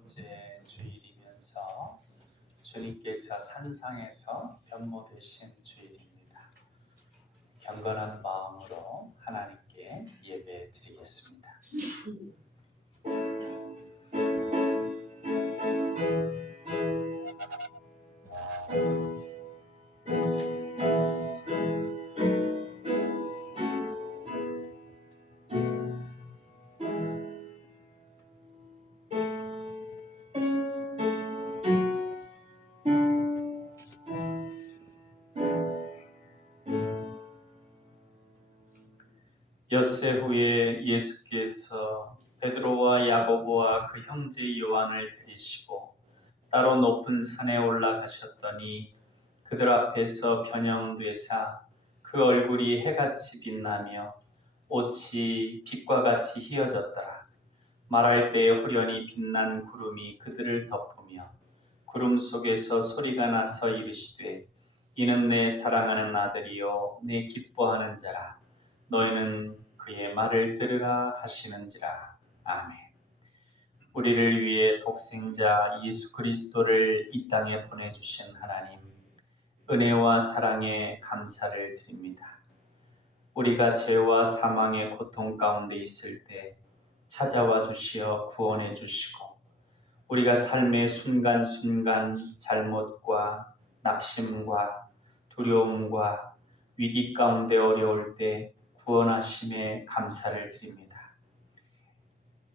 번째 주일이면서 주님께서 산상에서 변모되신 주일입니다. 경건한 마음으로 하나님께 예배 드리겠습니다. 엿새 후에 예수께서 베드로와 야고보와 그 형제 요한을 데리시고 따로 높은 산에 올라가셨더니 그들 앞에서 변형되사 그 얼굴이 해같이 빛나며 옷이 빛과 같이 희어졌더라. 말할 때에 호련히 빛난 구름이 그들을 덮으며 구름 속에서 소리가 나서 이르시되 이는 내 사랑하는 아들이요 내 기뻐하는 자라. 너희는 그의 말을 들으라 하시는지라. 아멘. 우리를 위해 독생자 예수 그리스도를 이 땅에 보내주신 하나님, 은혜와 사랑에 감사를 드립니다. 우리가 죄와 사망의 고통 가운데 있을 때 찾아와 주시어 구원해 주시고, 우리가 삶의 순간순간 잘못과 낙심과 두려움과 위기 가운데 어려울 때 구원하심에 감사를 드립니다.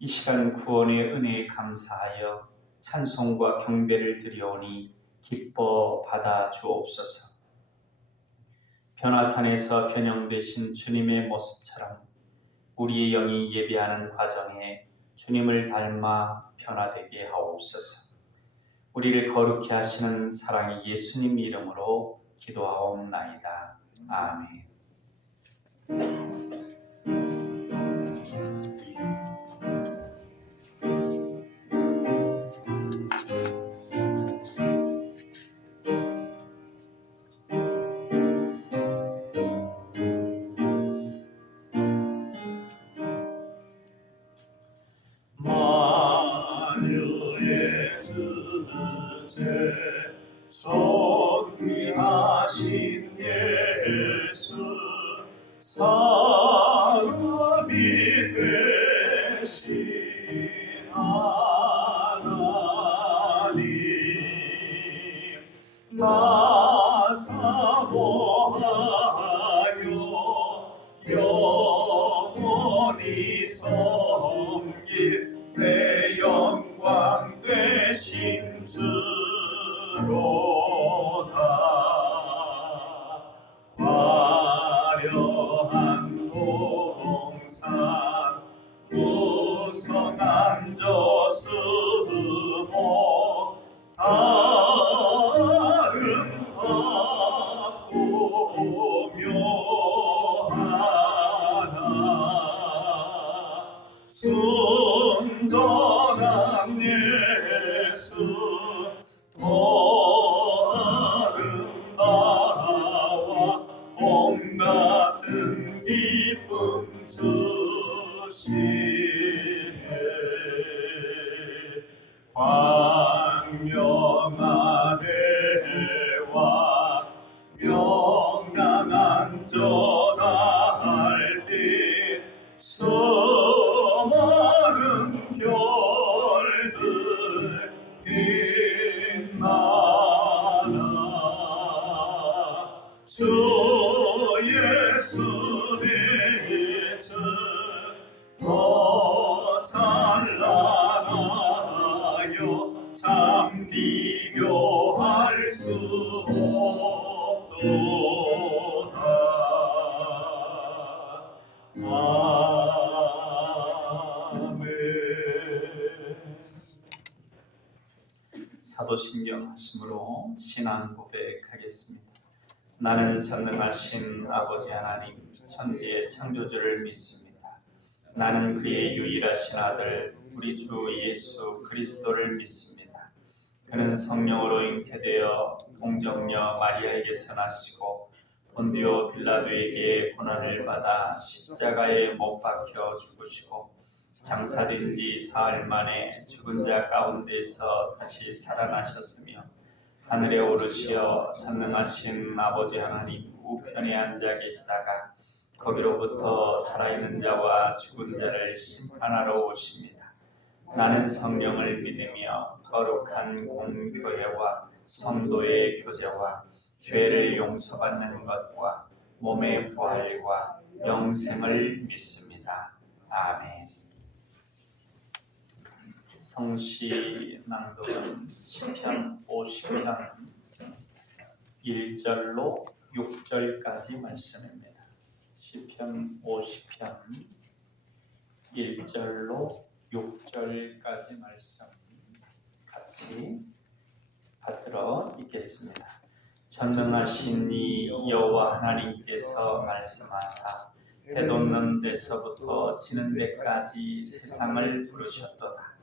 이 시간 구원의 은혜에 감사하여 찬송과 경배를 드리오니 기뻐 받아 주옵소서. 변화산에서 변형되신 주님의 모습처럼 우리의 영이 예배하는 과정에 주님을 닮아 변화되게 하옵소서. 우리를 거룩히 하시는 사랑의 예수님 이름으로 기도하옵나이다. 아멘. 만유의 주제 존귀하신 예수 사람이 되신 하나님 나 사모하여 영원히 섬길 내 영광 되신 주로다. 화려한 동산 무성한 저수목 아름답고 묘하나 순전한 예수 더 아름다워 봄 같은 기쁨 주시네. 광명한 해와 명랑한 저달빛 수많은 별들 빛나나 주 예수의 더 찬란하여 참 비교할 수 없도다. 아멘. 사도신경 하심으로 신앙 고백하겠습니다. 나는 전능하신 아버지 하나님 천지의 창조주를 믿습니다. 나는 그의 유일하신 아들 우리 주 예수 그리스도를 믿습니다. 그는 성령으로 잉태되어 동정녀 마리아에게서 나시고 본디오 빌라도에게 고난을 받아 십자가에 못 박혀 죽으시고 장사된 지 사흘 만에 죽은 자 가운데서 다시 살아나셨으며 하늘에 오르시어 전능하신 아버지 하나님 우편에 앉아 계시다가 거기로부터 살아있는 자와 죽은 자를 심판하러 오십니다. 나는 성령을 믿으며 거룩한 공교회와 성도의 교제와 죄를 용서받는 것과 몸의 부활과 영생을 믿습니다. 아멘. 성시 낭독은 시편 50편 1절로 6절까지 말씀입니다. 시편 50편 1절로 6절까지 말씀 같이 받들어 읽겠습니다. 전능하신 이 여호와 하나님께서 말씀하사 해돋는 데서부터 지는 데까지 세상을 부르셨도다.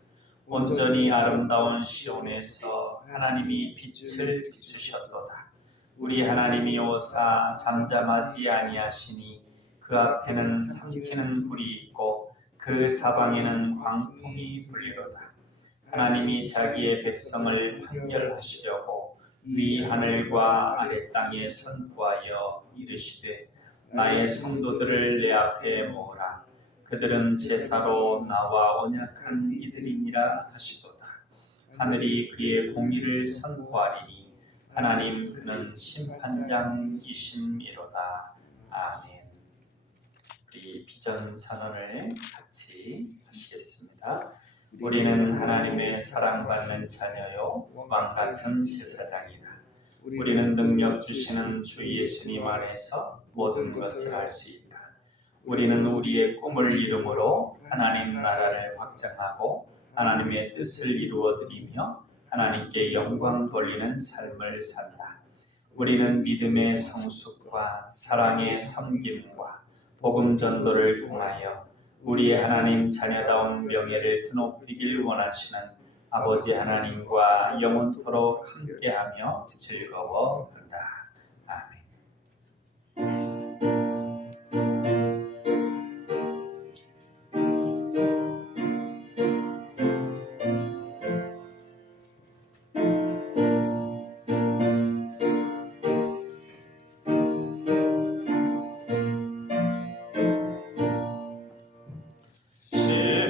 온전히 아름다운 시온에서 하나님이 빛을 비추셨도다. 우리 하나님이 오사 잠잠하지 아니하시니 그 앞에는 삼키는 불이 있고 그 사방에는 광풍이 불리로다. 하나님이 자기의 백성을 판결하시려고 위 하늘과 아래 땅에 선포하여 이르시되 나의 성도들을 내 앞에 모으라. 그들은 제사로 나와 언약한 이들이니라 하시도다. 하늘이 그의 공의를 선포하리니 하나님 그는 심판장이심이로다. 아멘. 우리 비전 선언을 같이 하시겠습니다. 우리는 하나님의 사랑받는 자녀요 왕같은 제사장이다. 우리는 능력 주시는 주 예수님 안에서 모든 것을 할 수 있다. 우리는 우리의 꿈을 이름으로 하나님 나라를 확장하고 하나님의 뜻을 이루어드리며 하나님께 영광 돌리는 삶을 산다. 우리는 믿음의 성숙과 사랑의 섬김과 복음 전도를 통하여 우리의 하나님 자녀다운 명예를 드높이길 원하시는 아버지 하나님과 영원토록 함께하며 즐거워한다. 아멘.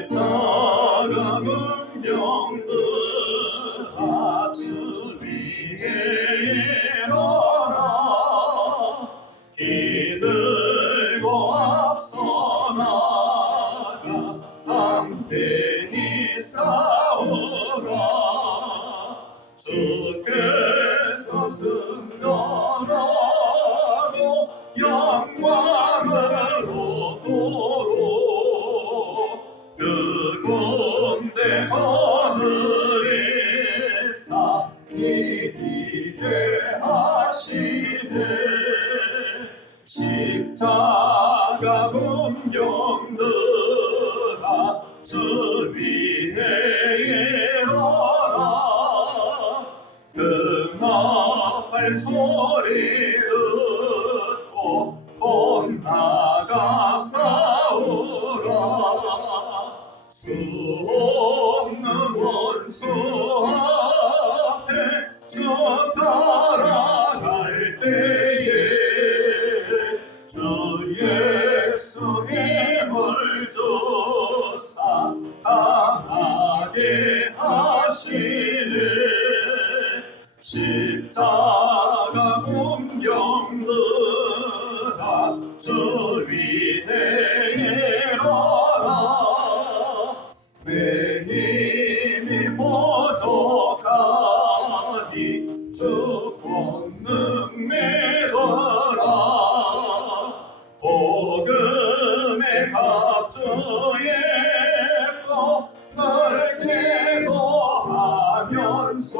십자가 군병들아 주 위에 일어나 기들고 앞서 나가 담대히 싸우라. 주께서 승전하고 영광을 얻도록 그 군대 거느리사 이기게 하시네. 십자가 군병들아 주 위에 일어나 그 나팔 소리 듣고 곧 나가 싸우라. 수 없는 원수 앞에 저 따라갈 때에 주 예수 힘을 주사 강하게 하시네. 십자가 군병들아 주 위에 일어나 내 힘이 부족하니 주 권능 믿어라. 복음의 갑주에 널 기도하면서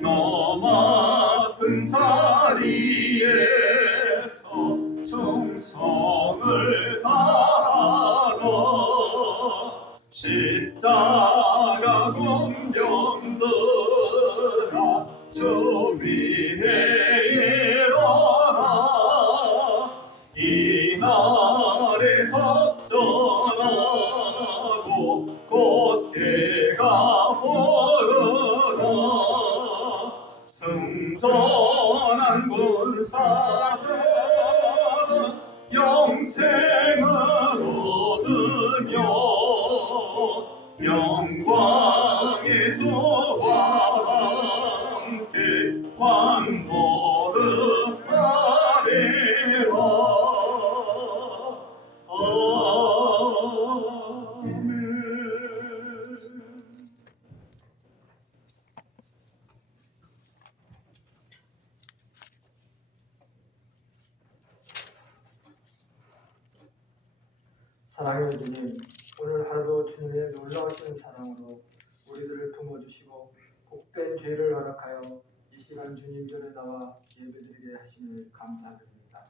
너 맡은 자리에서 충성을 다하라. 십자가 군병들아 주 위에 일어나 이날에 적전하 때가 오르라 승전한 군사들 영생을 얻으며 영광의 주와 함께 왕노릇 하리라. 사랑의 주님, 오늘 하루도 주님의 놀라우신 사랑으로 우리들을 품어주시고 복된 죄를 허락하여 이 시간 주님 전에 나와 예배드리게 하심을 감사드립니다.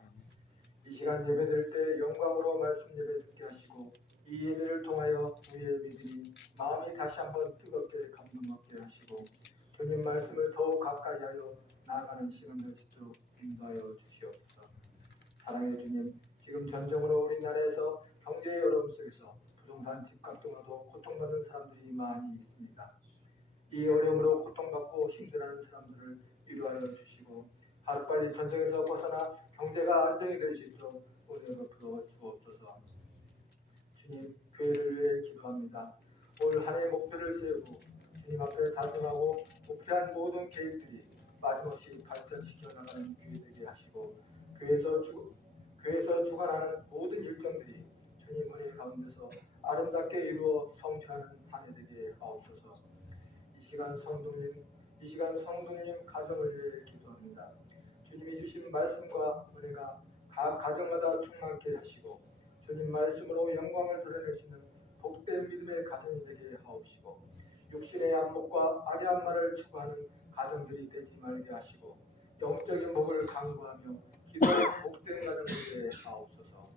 이 시간 예배드릴 때 영광으로 말씀 예배 듣게 하시고 이 예배를 통하여 우리의 믿음이 마음이 다시 한번 뜨겁게 감동받게 하시고 주님 말씀을 더욱 가까이 하여 나아가는 시간 될 수 있도록 인도하여 주시옵소서. 사랑의 주님, 지금 전쟁으로 우리나라에서 경제의 어려움 속에서 부동산 집값 등으로도 고통받는 사람들이 많이 있습니다. 이 어려움으로 고통받고 힘들어하는 사람들을 위로하여 주시고 하루빨리 전쟁에서 벗어나 경제가 안정이 될 수 있도록 은혜 베풀어 주옵소서. 주님, 교회를 위해 기도합니다. 올 한 해의 목표를 세우고 주님 앞에 다짐하고 목표한 모든 계획들이 마지못이 발전시켜 나가는 교회 되게 하시고 교회에서 주관하는 모든 일정들이 주님 은혜 가운데서 아름답게 이루어 성취하는 한 해 되게 하옵소서. 이 시간 성도님 가정을 위해 기도합니다. 주님이 주신 말씀과 은혜가 각 가정마다 충만케 하시고 주님 말씀으로 영광을 드러낼 수 있는 복된 믿음의 가정이 되게 하옵시고 육신의 안목과 아리한 말을 추구하는 가정들이 되지 말게 하시고 영적인 복을 강구하며 기도의 복된 가정이 되게 하옵소서.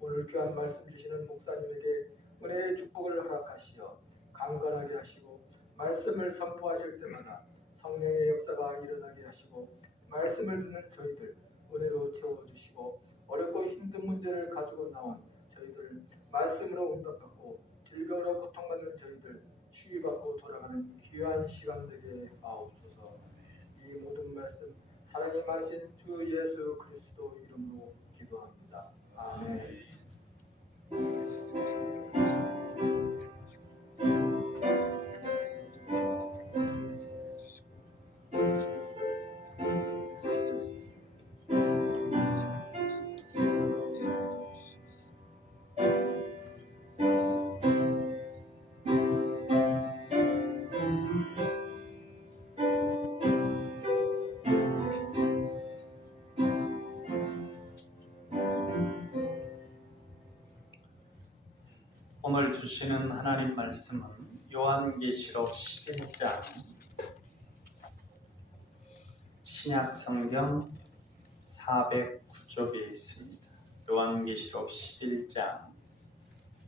오늘 귀한 말씀 주시는 목사님에게 은혜의 축복을 허락하시어 강건하게 하시고 말씀을 선포하실 때마다 성령의 역사가 일어나게 하시고 말씀을 듣는 저희들 은혜로 채워주시고 어렵고 힘든 문제를 가지고 나온 저희들 말씀으로 응답받고 질병으로 고통받는 저희들 치유받고 돌아가는 귀한 시간 되게 하옵소서. 이 모든 말씀 사랑이 많으신 주 예수 그리스도 이름으로 기도합니다. 아멘. 오늘 주시는 하나님 말씀은 요한계시록 11장 신약성경 409쪽에 있습니다. 요한계시록 11장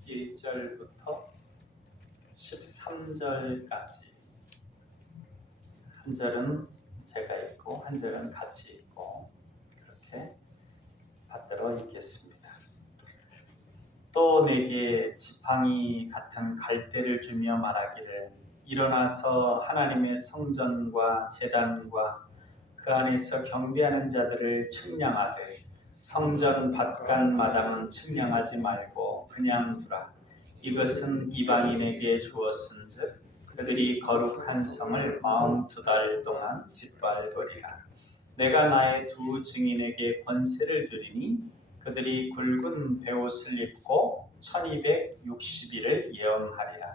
1절부터 13절까지 한 절은 제가 읽고 한 절은 같이 읽고 그렇게 받들어 읽겠습니다. 또 내게 지팡이 같은 갈대를 주며 말하기를 일어나서 하나님의 성전과 제단과 그 안에서 경배하는 자들을 측량하되 성전 바깥 마당은 측량하지 말고 그냥 두라. 이것은 이방인에게 주었은즉 그들이 거룩한 성을 42달 동안 짓밟으리라. 내가 나의 두 증인에게 권세를 주리니 그들이 굵은 베옷을 입고 1260일을 예언하리라.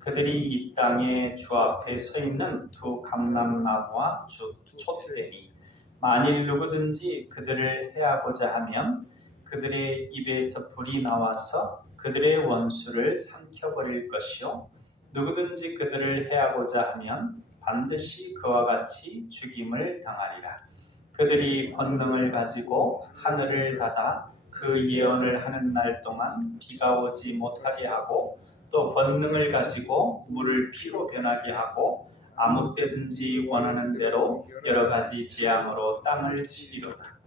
그들이 이 땅에 주 앞에 서 있는 두 감람나무와 주 촛대니 만일 누구든지 그들을 해하고자 하면 그들의 입에서 불이 나와서 그들의 원수를 삼켜버릴 것이요 누구든지 그들을 해하고자 하면 반드시 그와 같이 죽임을 당하리라. 그들이 권능을 가지고 하늘을 닫아 그 예언을 하는 날 동안 비가 오지 못하게 하고 또 권능을 가지고 물을 피로 변하게 하고 아무 때든지 원하는 대로 여러 가지 재앙으로 땅을 치리로다.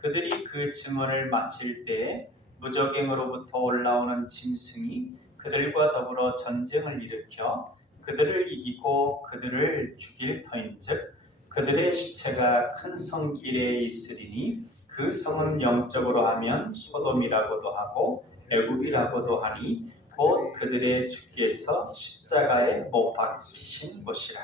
그들이 그 증언을 마칠 때에 무적행으로부터 올라오는 짐승이 그들과 더불어 전쟁을 일으켜 그들을 이기고 그들을 죽일 터인즉 그들의 시체가 큰 성길에 있으리니 그 성은 영적으로 하면 소돔이라고도 하고 애굽이라고도 하니 곧 그들의 주께서 십자가에 못 박히신 곳이라.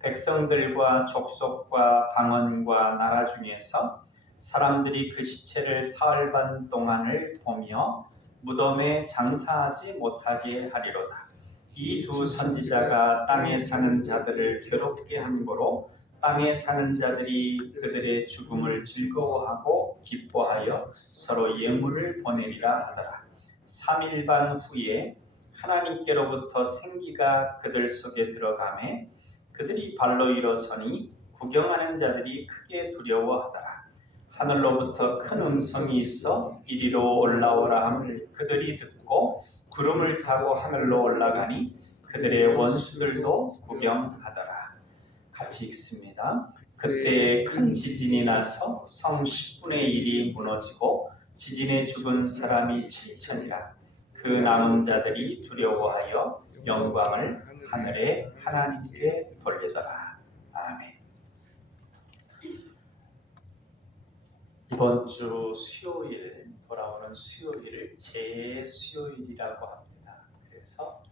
백성들과 족속과 방언과 나라 중에서 사람들이 그 시체를 사흘 반 동안을 보며 무덤에 장사하지 못하게 하리로다. 이 두 선지자가 땅에 사는 자들을 괴롭게 한 고로 땅에 사는 자들이 그들의 죽음을 즐거워하고 기뻐하여 서로 예물을 보내리라 하더라. 3일 반 후에 하나님께로부터 생기가 그들 속에 들어가매 그들이 발로 일어서니 구경하는 자들이 크게 두려워하더라. 하늘로부터 큰 음성이 있어 이리로 올라오라 함을 그들이 듣고 구름을 타고 하늘로 올라가니 그들의 원수들도 구경하더라. 같이 읽습니다. 그때 큰 지진이 나서 성 10분의 1이 무너지고 지진에 죽은 사람이 7천이라. 그 남은 자들이 두려워하여 영광을 하늘의 하나님께 돌리더라. 아멘. 이번 주 수요일, 돌아오는 수요일을 제수요일이라고 합니다. 그래서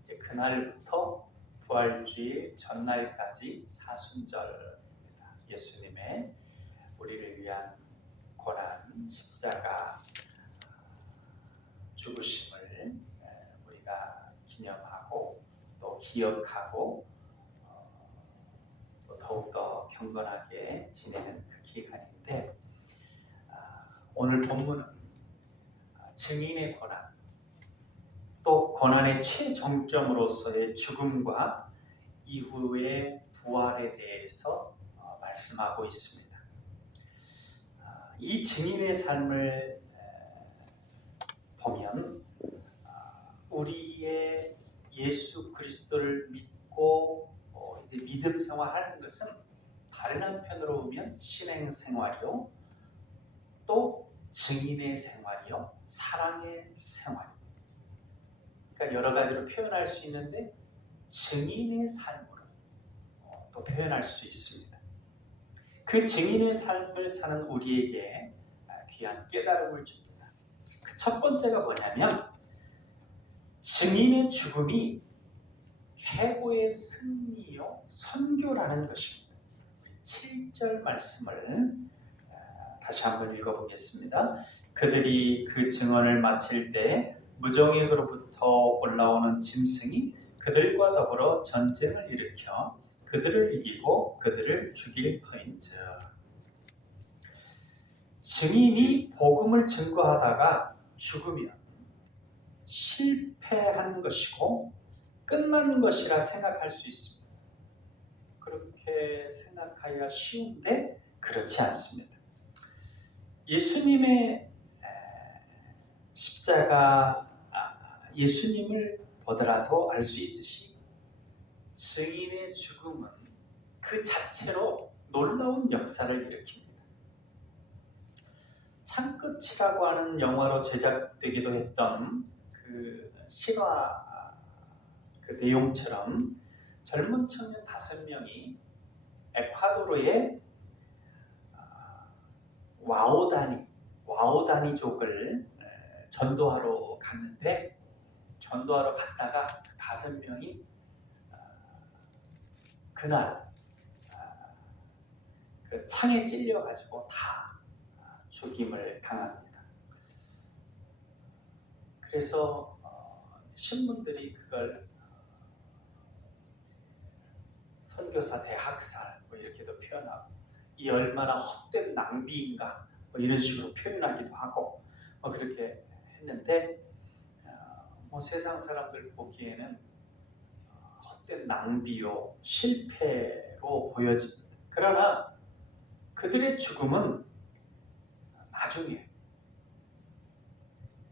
이제 그날부터 부활주일 전날까지 사순절입니다. 예수님의 우리를 위한 고난, 십자가, 죽으심을 우리가 기념하고 또 기억하고 또 더욱더 경건하게 지내는 그 기간인데, 오늘 본문은 증인의 고난, 또 고난의 최종점으로서의 죽음과 이후의 부활에 대해서 말씀하고 있습니다. 이 증인의 삶을 보면 우리의 예수 그리스도를 믿고 이제 믿음 생활하는 것은 다른 한편으로 보면 신앙 생활이요, 또 증인의 생활이요, 사랑의 생활. 그러니까 여러 가지로 표현할 수 있는데 증인의 삶으로 또 표현할 수 있습니다. 그 증인의 삶을 사는 우리에게 귀한 깨달음을 줍니다. 그 첫 번째가 뭐냐면 증인의 죽음이 최고의 승리요 선교라는 것입니다. 7절 말씀을 다시 한번 읽어보겠습니다. 그들이 그 증언을 마칠 때 무정에게로부터 올라오는 짐승이 그들과 더불어 전쟁을 일으켜 그들을 이기고 그들을 죽일 터인즉. 증인이 복음을 증거하다가 죽으면 실패한 것이고 끝난 것이라 생각할 수 있습니다. 그렇게 생각하기가 쉬운데 그렇지 않습니다. 예수님의 십자가, 예수님을 보더라도 알 수 있듯이 증인의 죽음은 그 자체로 놀라운 역사를 일으킵니다. 창끝이라고 하는 영화로 제작되기도 했던 그 실화 그 내용처럼 젊은 청년 5명이 에콰도르의 와오다니족을 전도하러 갔는데, 전도하러 갔다가 그 5명이 그날 그 창에 찔려가지고 다 죽임을 당합니다. 그래서 신문들이 그걸 선교사 대학살 뭐 이렇게도 표현하고, 이 얼마나 헛된 낭비인가 뭐 이런 식으로 표현하기도 하고 뭐 그렇게 했는데, 뭐 세상 사람들 보기에는 헛된 낭비요 실패로 보여집니다. 그러나 그들의 죽음은 나중에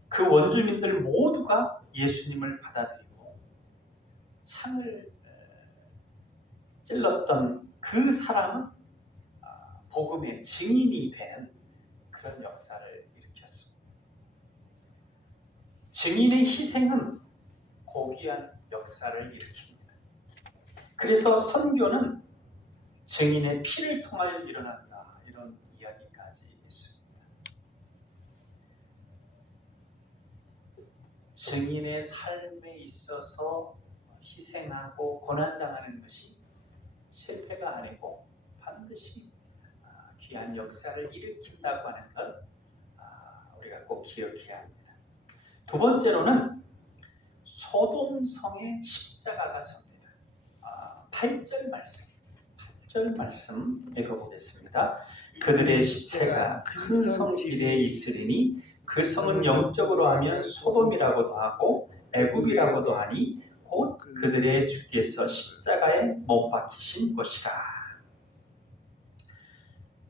그 원주민들 모두가 예수님을 받아들이고 창을 찔렀던 그 사람은 복음의 증인이 되는 그런 역사를 일으켰습니다. 증인의 희생은 고귀한 역사를 일으킵니다. 그래서 선교는 증인의 피를 통하여 일어난다, 이런 이야기까지 있습니다. 증인의 삶에 있어서 희생하고 고난당하는 것이 실패가 아니고 반드시 귀한 역사를 일으킨다고 하는 것, 우리가 꼭 기억해야 합니다. 두 번째로는 소돔성의 십자가가 섭니다. 8절 말씀 읽어보겠습니다. 그들의 시체가 큰 성 길에 있으리니 그 성은 영적으로 하면 소돔이라고도 하고 애굽이라고도 하니 곧 그들의 주께서 십자가에 못 박히신 곳이라.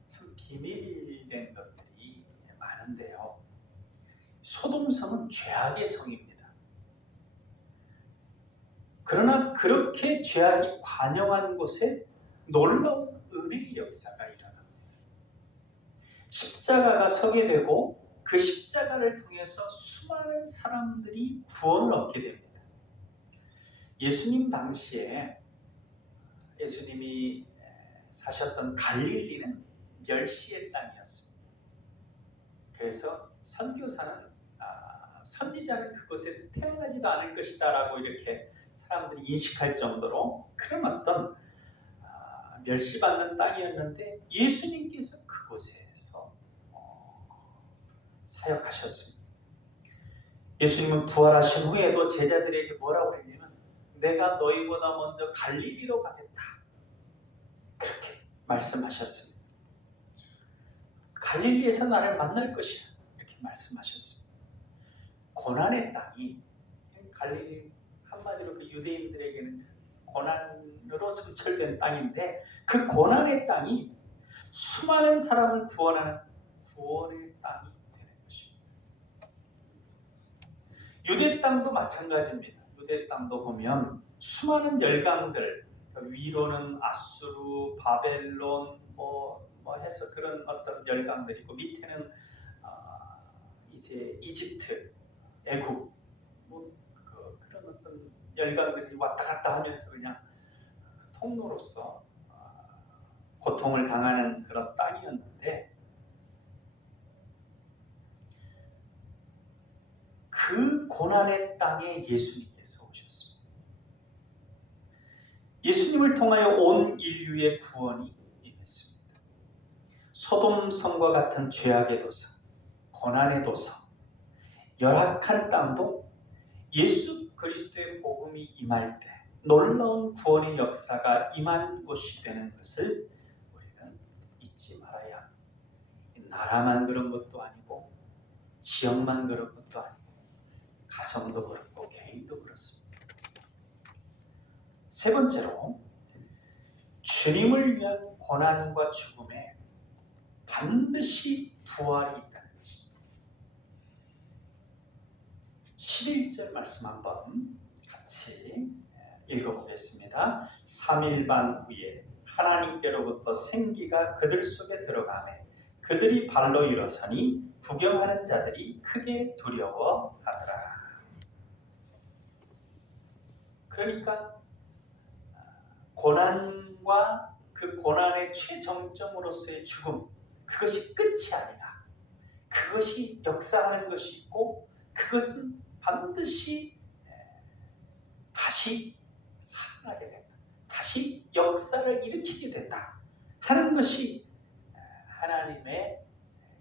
참 비밀된 것들이 많은데요. 소돔성은 죄악의 성입니다. 그러나 그렇게 죄악이 관영한 곳에 놀라운 은혜의 역사가 일어납니다. 십자가가 서게 되고 그 십자가를 통해서 수많은 사람들이 구원을 얻게 됩니다. 예수님 당시에 예수님이 사셨던 갈릴리는 멸시의 땅이었습니다. 그래서 선지자는 그곳에 태어나지도 않을 것이다 라고 이렇게 사람들이 인식할 정도로 그런 어떤 멸시받는 땅이었는데 예수님께서 그곳에서 사역하셨습니다. 예수님은 부활하신 후에도 제자들에게 뭐라고 그랬냐면 내가 너희보다 먼저 갈릴리로 가겠다, 그렇게 말씀하셨습니다. 갈릴리에서 나를 만날 것이야, 이렇게 말씀하셨습니다. 고난의 땅이, 갈릴리 한마디로 그 유대인들에게는 고난으로 점철된 땅인데 그 고난의 땅이 수많은 사람을 구원하는 구원의 땅이 되는 것입니다. 유대 땅도 마찬가지입니다. 유대 땅도 보면 수많은 열강들, 위로는 아수르, 바벨론 뭐 해서 그런 어떤 열강들이고 밑에는 이제 이집트, 애굽 그런 어떤 열강들이 왔다 갔다 하면서 그냥 통로로서 고통을 당하는 그런 땅이었는데 그 고난의 땅에 예수님께서 오셨습니다. 예수님을 통하여 온 인류의 구원이 임했습니다. 소돔성과 같은 죄악의 도성, 고난의 도성, 열악한 땅도 예수 그리스도의 복음이 임할 때 놀라운 구원의 역사가 임한 곳이 되는 것을 우리는 잊지 말아야 합니다. 나라만 그런 것도 아니고 지역만 그런 것도 아니고 가정도 그렇고 개인도 그렇습니다. 세 번째로 주님을 위한 고난과 죽음에 반드시 부활이 있다는 것입니다. 11절 말씀 한번 같이 읽어보겠습니다. 3일 반 후에 하나님께로부터 생기가 그들 속에 들어가매 그들이 발로 일어서니 구경하는 자들이 크게 두려워하더라. 그러니까 고난과 그 고난의 최정점으로서의 죽음, 그것이 끝이 아니라 그것이 역사하는 것이 있고 그것은 반드시 다시 살아나게 된다, 다시 역사를 일으키게 된다 하는 것이 하나님의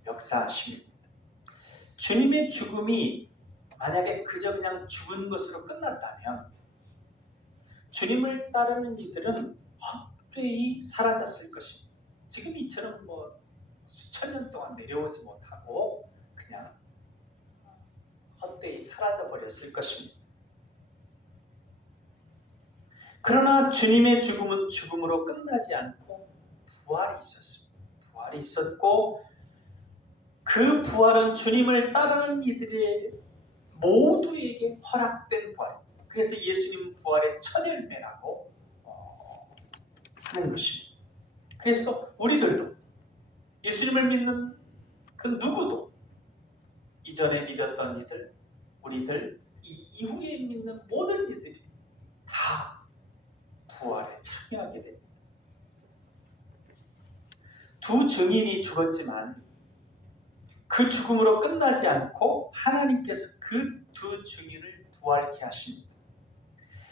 역사하심입니다. 주님의 죽음이 만약에 그저 그냥 죽은 것으로 끝났다면 주님을 따르는 이들은 헛되이 사라졌을 것입니다. 지금 이처럼 수천 년 동안 내려오지 못하고 그냥 헛되이 사라져 버렸을 것입니다. 그러나 주님의 죽음은 죽음으로 끝나지 않고 부활이 있었습니다. 부활이 있었고 그 부활은 주님을 따르는 이들의 모두에게 허락된 부활입니다. 그래서 예수님 부활의 첫 열매라고 하는 것입니다. 그래서 우리들도 예수님을 믿는 그 누구도 이전에 믿었던 이들, 우리들 이 이후에 믿는 모든 이들이 다 부활에 참여하게 됩니다. 두 증인이 죽었지만 그 죽음으로 끝나지 않고 하나님께서 그 두 증인을 부활케 하십니다.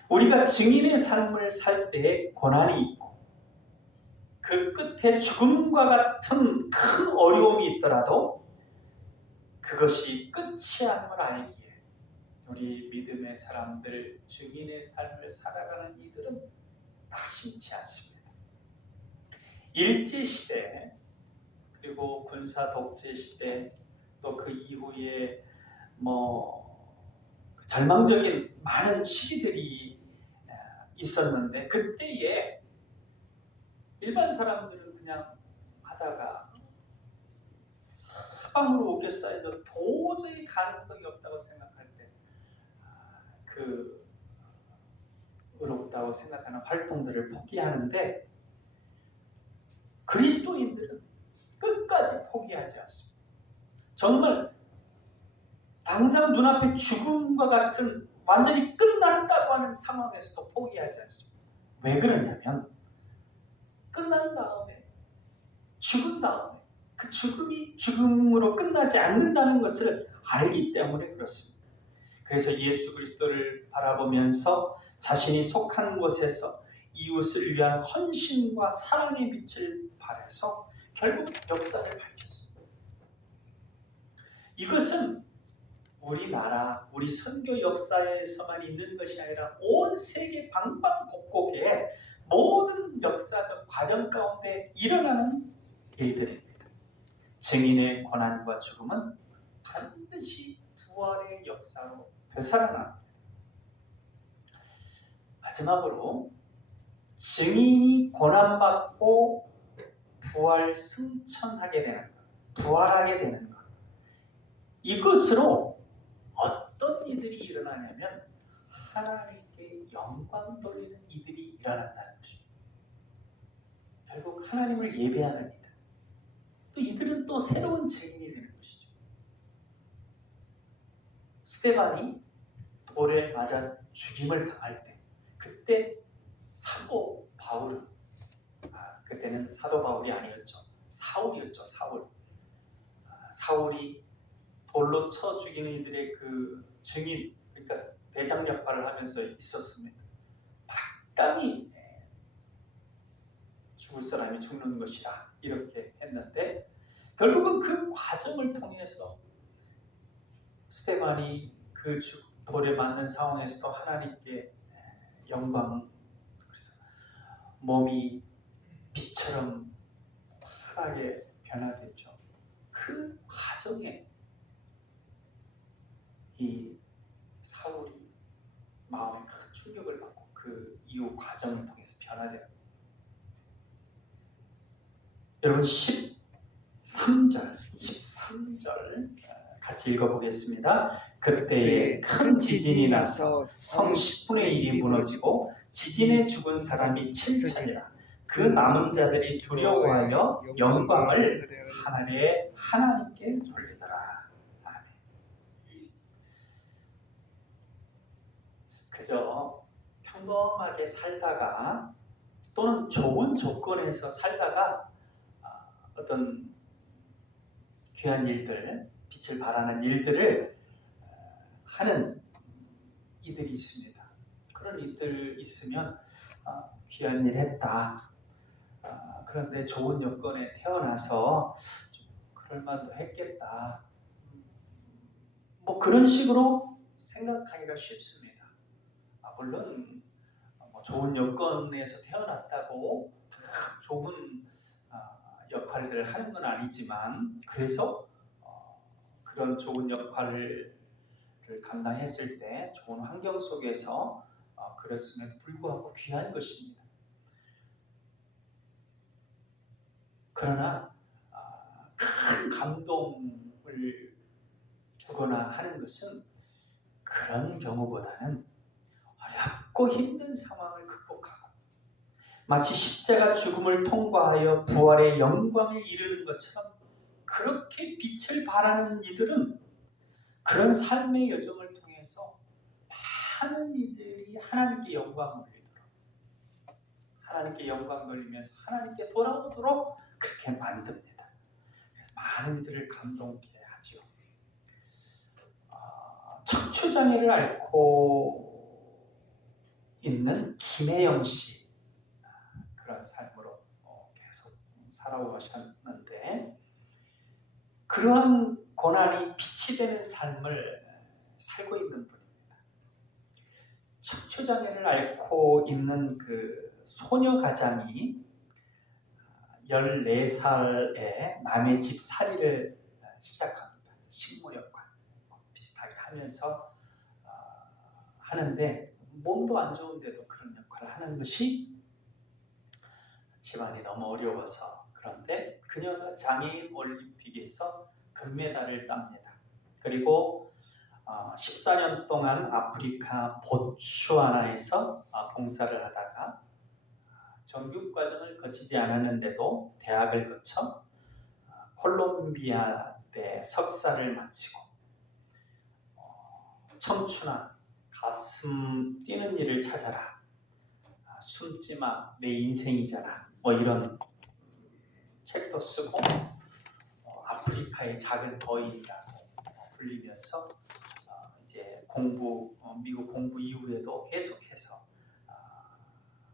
우리가 증인의 삶을 살 때에 고난이 있고 그 끝에 죽음과 같은 큰 어려움이 있더라도 그것이 끝이 아님을 알기에 우리 믿음의 사람들, 증인의 삶을 살아가는 이들은 낙심치 않습니다. 일제시대 그리고 군사 독재시대 또 그 이후에 절망적인 많은 시기들이 있었는데 그때에 일반 사람들은 그냥 하다가 사방으로 우겨싸여져 도저히 가능성이 없다고 생각할 때 그 의롭다고 생각하는 활동들을 포기하는데 그리스도인들은 끝까지 포기하지 않습니다. 정말 당장 눈앞에 죽음과 같은 완전히 끝났다고 하는 상황에서도 포기하지 않습니다. 왜 그러냐면 끝난 다음에 죽은 다음에 그 죽음이 죽음으로 끝나지 않는다는 것을 알기 때문에 그렇습니다. 그래서 예수 그리스도를 바라보면서 자신이 속한 곳에서 이웃을 위한 헌신과 사랑의 빛을 발해서 결국 역사를 밝혔습니다. 이것은 우리나라, 우리 선교 역사에서만 있는 것이 아니라 온 세계 방방곡곡에 모든 역사적 과정 가운데 일어나는 일들입니다. 증인의 고난과 죽음은 반드시 부활의 역사로 되살아납니다. 마지막으로 증인이 고난받고 부활 승천하게 되는 것, 부활하게 되는 것, 이것으로 어떤 이들이 일어나냐면 하나님께 영광 돌리는 이들이 일어난다는 것입니다. 결국 하나님을 예배하는 이들, 또 이들은 또 새로운 증인이 되는 것이죠. 스데반이 돌에 맞아 죽임을 당할 때 그때 사도 바울은 그때는 사도 바울이 아니었죠. 사울이었죠. 사울이 돌로 쳐 죽이는 이들의 그 증인, 그러니까 대장 역할을 하면서 있었습니다. 마땅히 죽을 사람이 죽는 것이라 이렇게 했는데 결국은 그 과정을 통해서 스데반이 그 돌에 맞는 상황에서도 하나님께 영광, 그래서 몸이 빛처럼 환하게 변화됐죠. 그 과정에 이 사울이 마음에 큰 충격을 받고 그 이후 과정을 통해서 변화되는 거예요. 여러분 13절 같이 읽어보겠습니다. 그때에 큰 지진이 나서 성 10분의 1이 무너지고 지진에 죽은 사람이 7천이라. 그 남은 자들이 두려워하여 영광을 하늘의 하나님께 돌리더라. 아멘. 그저 평범하게 살다가 또는 좋은 조건에서 살다가 어떤 귀한 일들, 빛을 발하는 일들을 하는 이들이 있습니다. 그런 이들 있으면 귀한 일 했다. 그런데 좋은 여건에 태어나서 좀 그럴만도 했겠다. 그런 식으로 생각하기가 쉽습니다. 물론 좋은 여건에서 태어났다고 좋은 역할들을 하는 건 아니지만 그래서 그런 좋은 역할을 감당했을 때 좋은 환경 속에서 그랬음에도 불구하고 귀한 것입니다. 그러나 큰 감동을 주거나 하는 것은 그런 경우보다는 어렵고 힘든 상황을 극복하고 마치 십자가 죽음을 통과하여 부활의 영광에 이르는 것처럼 그렇게 빛을 발하는 이들은 그런 삶의 여정을 통해서 많은 이들이 하나님께 영광 올리도록, 하나님께 영광 돌리면서 하나님께 돌아오도록 그렇게 만듭니다. 그래서 많은 이들을 감동케 하죠. 척추장애를 앓고 있는 김혜영 씨, 그런 삶으로 계속 살아오셨는데, 그러한 고난이 빛이 되는 삶을 살고 있는 분입니다. 척추장애를 앓고 있는 그 소녀 가장이 14살에 남의 집 살이를 시작합니다. 식모 역할 비슷하게 하면서 하는데, 몸도 안 좋은데도 그런 역할을 하는 것이 집안이 너무 어려워서. 그런데 그녀가 장애인 올림픽에서 금메달을 땁니다. 그리고 14년 동안 아프리카 보츠와나에서 봉사를 하다가 정규 과정을 거치지 않았는데도 대학을 거쳐 콜롬비아대 석사를 마치고 청춘아 가슴 뛰는 일을 찾아라, 숨지마 내 인생이잖아, 뭐 이런 책도 쓰고 아프리카의 작은 거인이라고 불리면서 이제 미국 공부 이후에도 계속해서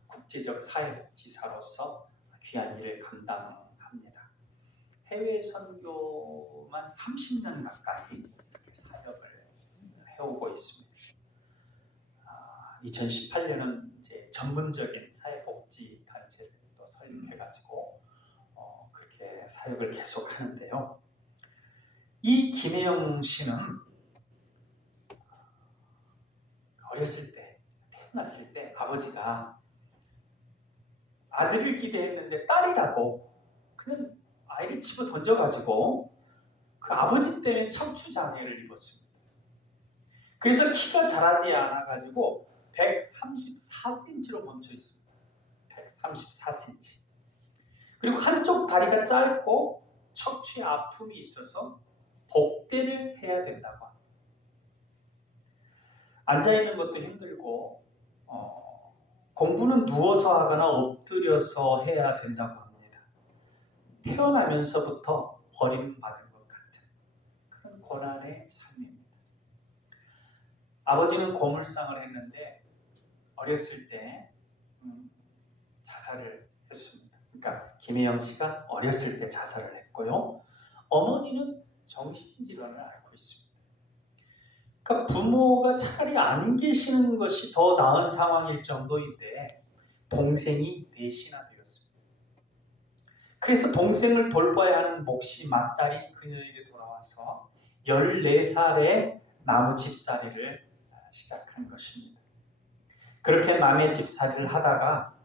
국제적 사회복지사로서 귀한 일을 감당합니다. 해외 선교만 30년 가까이 이렇게 사역을 해오고 있습니다. 2018년은 이제 전문적인 사회복지 단체를 또 설립해가지고 그렇게 사역을 계속 하는데요. 이 김혜영 씨는 어렸을 때, 태어났을 때 아버지가 아들을 기대했는데 딸이라고 그냥 아이를 집어 던져가지고 그 아버지 때문에 척추장애를 입었습니다. 그래서 키가 자라지 않아가지고 134cm로 멈춰 있습니다. 134cm. 그리고 한쪽 다리가 짧고 척추에 아픔이 있어서 복대를 해야 된다고 합니다. 앉아있는 것도 힘들고 공부는 누워서 하거나 엎드려서 해야 된다고 합니다. 태어나면서부터 버림받은 것 같은 그런 고난의 삶입니다. 아버지는 고물상을 했는데 어렸을 때 자살을 했습니다. 그러니까 김혜영 씨가 어렸을 때 자살을 했고요. 어머니는 정신질환을 앓고 있습니다. 그러니까 부모가 차라리 안 계시는 것이 더 나은 상황일 정도인데 동생이 넷이나 되었습니다. 그래서 동생을 돌봐야 하는 몫이 맏딸인 그녀에게 돌아와서 14살에 나무 집살이를 시작한 것입니다. 그렇게 남의 집살이를 하다가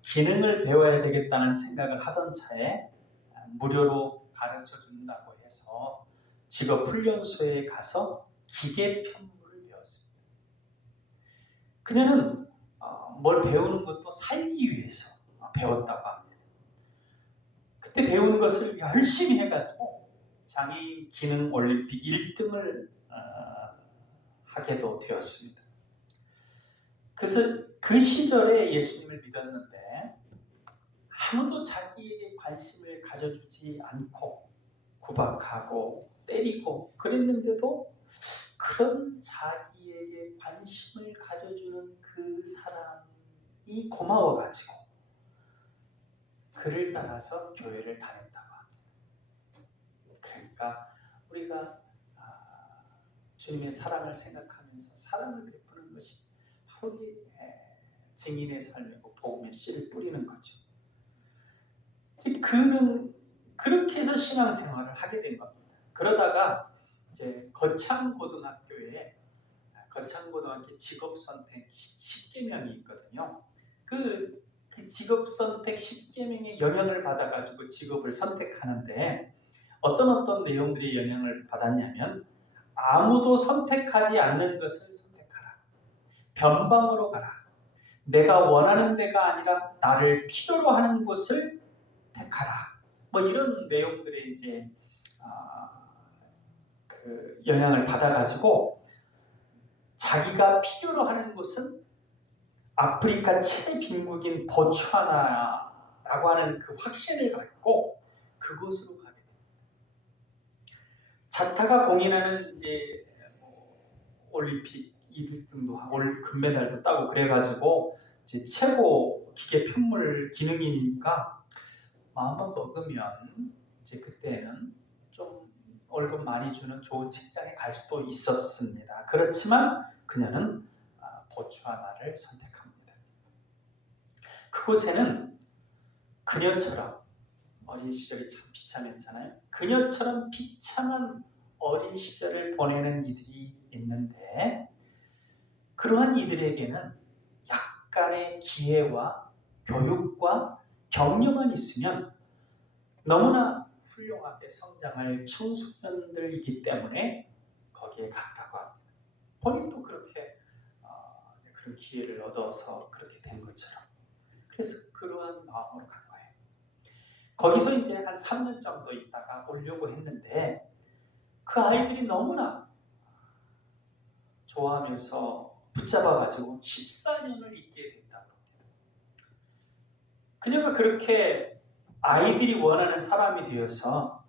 기능을 배워야 되겠다는 생각을 하던 차에 무료로 가르쳐 준다고 해서 직업훈련소에 가서 기계 편물을 배웠습니다. 그녀는 뭘 배우는 것도 살기 위해서 배웠다고 합니다. 그때 배우는 것을 열심히 해가지고 장애인 기능 올림픽 1등을 하게도 되었습니다. 그래서 그 시절에 예수님을 믿었는데 아무도 자기에게 관심을 가져주지 않고 구박하고 때리고 그랬는데도 그런 자기에게 관심을 가져주는 그 사람이 고마워가지고 그를 따라서 교회를 다녔다고 합니다. 그러니까 우리가 주님의 사랑을 생각하면서 사랑을 베푸는 것이 바로 증인의 삶이고 복음의 씨를 뿌리는 거죠. 그는 그렇게 해서 신앙생활을 하게 된 겁니다. 그러다가 이제 거창고등학교에 거창고등학교 직업선택 10계명이 있거든요. 그 직업선택 10계명의 영향을 받아가지고 직업을 선택하는데 어떤 내용들이 영향을 받았냐면 아무도 선택하지 않는 것을 선택하라. 변방으로 가라. 내가 원하는 데가 아니라 나를 필요로 하는 곳을 택하라. 뭐 이런 내용들이 이제 그 영향을 받아가지고 자기가 필요로 하는 곳은 아프리카 최빈국인 보츠와나라고 하는 그 확신을 갖고 그곳으로 가게 됩니다. 자타가 공인하는 이제 올림픽 1등도 하고 금메달도 따고 그래가지고 이제 최고 기계 편물 기능이니까 마음만 먹으면 이제 그때는 좀 월급 많이 주는 좋은 직장에 갈 수도 있었습니다. 그렇지만 그녀는 보츠와나를 선택합니다. 그곳에는 그녀처럼 어린 시절이 참 비참했잖아요. 그녀처럼 비참한 어린 시절을 보내는 이들이 있는데 그러한 이들에게는 약간의 기회와 교육과 격려만 있으면 너무나 훌륭하게 성장할 청소년들이기 때문에 거기에 갔다고 합니다. 본인도 그렇게 그런 기회를 얻어서 그렇게 된 것처럼 그래서 그러한 마음으로 간 거예요. 거기서 이제 한 3년 정도 있다가 오려고 했는데 그 아이들이 너무나 좋아하면서 붙잡아가지고 14년을 있게 됐다고 합니다. 그녀가 그렇게 아이들이 원하는 사람이 되어서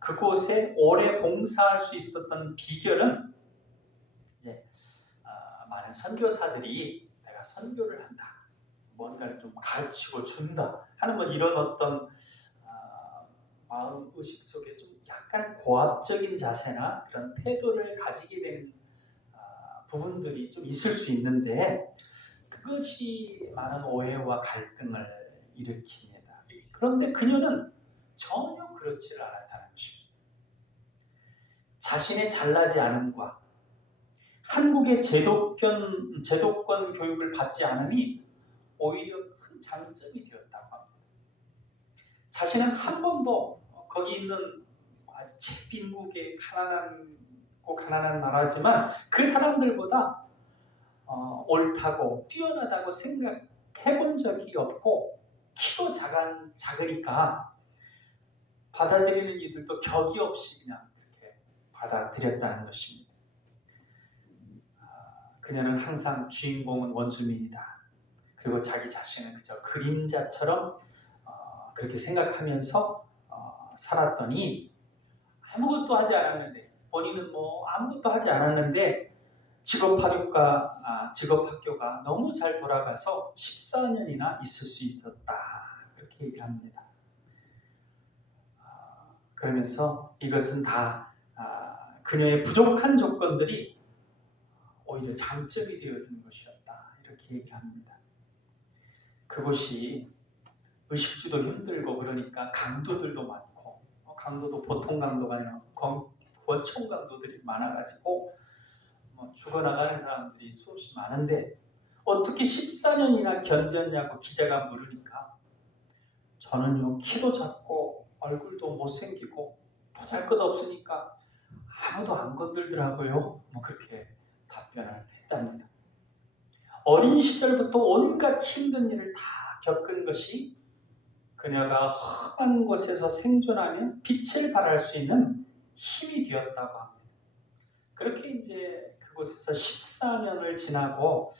그곳에 오래 봉사할 수 있었던 비결은 이제 많은 선교사들이 내가 선교를 한다, 뭔가를 좀 가르치고 준다 하는 뭐 이런 어떤 마음 의식 속에 좀 약간 고압적인 자세나 그런 태도를 가지게 되는 부분들이 좀 있을 수 있는데 그것이 많은 오해와 갈등을 일으킵니다. 그런데 그녀는 전혀 그렇지를 않았다는 것입니다. 자신의 잘나지 않음과 한국의 제도권 교육을 받지 않음이 오히려 큰 장점이 되었다고 합니다. 자신은 한 번도 거기 있는 아주 최빈국의 가난한 나라지만 그 사람들보다 옳다고 뛰어나다고 생각해 본 적이 없고 키도 작으니까 받아들이는 이들도 격이 없이 그냥 그렇게 받아들였다는 것입니다. 그녀는 항상 주인공은 원주민이다. 그리고 자기 자신은 그저 그림자처럼 그렇게 생각하면서 살았더니 아무것도 하지 않았는데 본인은 뭐 아무것도 하지 않았는데 직업학교가 너무 잘 돌아가서 14년이나 있을 수 있었다. 그렇게 얘기를 합니다. 그러면서 이것은 다 그녀의 부족한 조건들이 오히려 장점이 되어주는 것이었다. 이렇게 얘기를 합니다. 그곳이 의식주도 힘들고 그러니까 강도들도 많고 강도도 보통 강도가 아니라 권총 강도들이 많아가지고 죽어나가는 사람들이 수없이 많은데 어떻게 14년이나 견뎠냐고 기자가 물으니까 저는요 키도 작고 얼굴도 못생기고 보잘것없으니까 아무도 안 건들더라고요. 그렇게 답변을 했답니다. 어린 시절부터 온갖 힘든 일을 다 겪은 것이 그녀가 험한 곳에서 생존하며 빛을 발할 수 있는 힘이 되었다고 합니다. 그렇게 이제 그곳에서 14년을 지나고